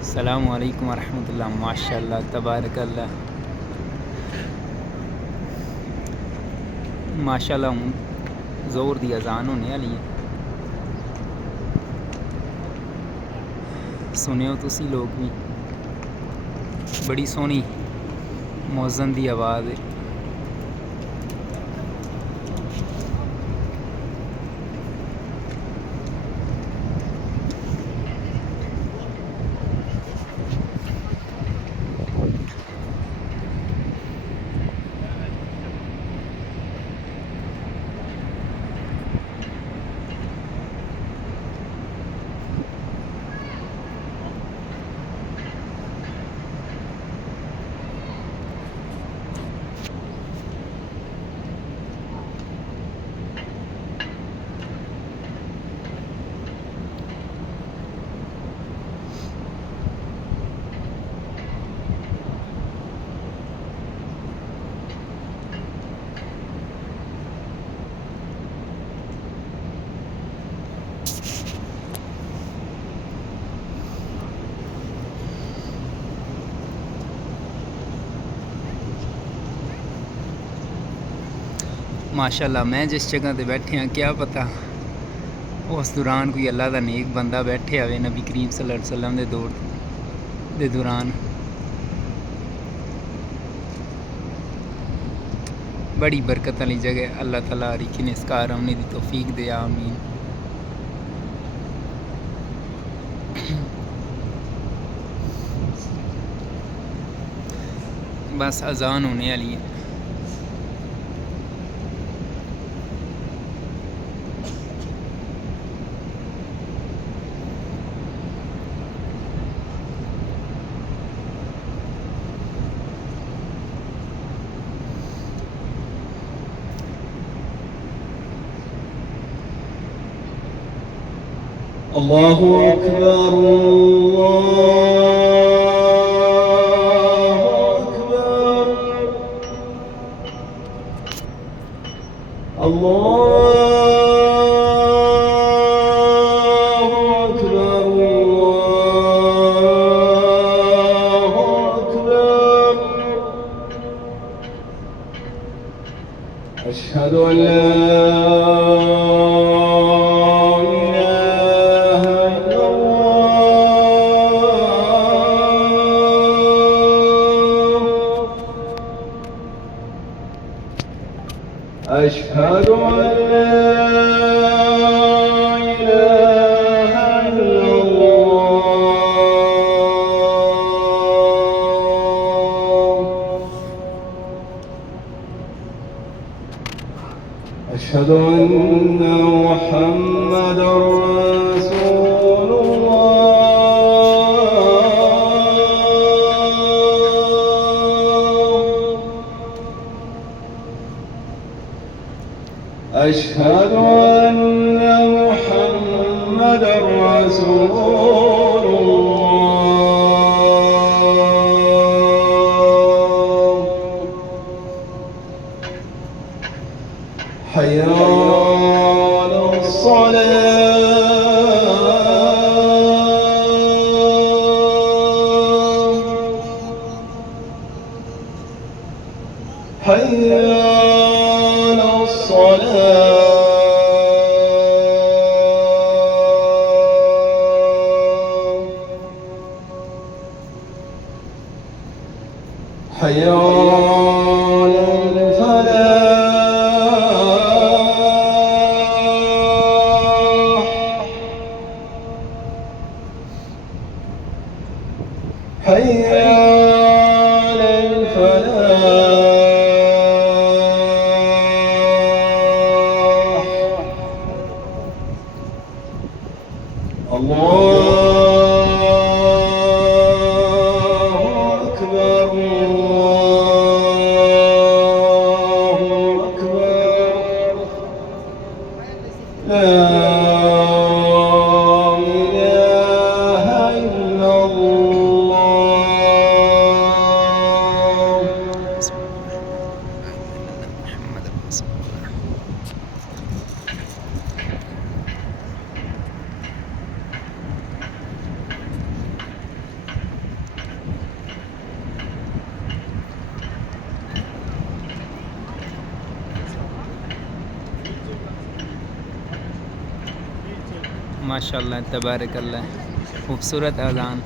अस्सलामु अलैकुम वरहमतुल्लाह। माशाअल्लाह तबारकल्लाह। माशाअल्लाह हूँ ज़ोर दी अज़ान होने आह्ली है। सुनियो तुसी लोग भी, बड़ी सोहनी मौज़न दी आवाज़ है। माशाअल्लाह मैं जिस जगह ते बैठे हाँ, क्या पता उस दौरान कोई अल्लाह दा नेक बंदा बैठे आवे नबी करीम सल्लल्लाहु अलैहि वसल्लम दे दौर दे दौरान। बड़ी बरकत वाली जगह। अल्लाह ताला हर एक ने इसकार होने दी तौफीक दे, आमीन। बस अजान होने वाली है। अल्लाहु अकबर अल्लाहु अकबर अल्लाहु अकबर अल्लाहु अकबर। अशहदु अन ला أشهد أن لا إله إلا الله أشهد أن محمدا رسول أشهد أن محمدا رسول الله حي على الصلاة حي على الصلاة حي على الفلاح حي على الفلاح الله أكبر الله أكبر لا إله إلا الله माशाल्लाह तबारक अल्लाह खूबसूरत अजान।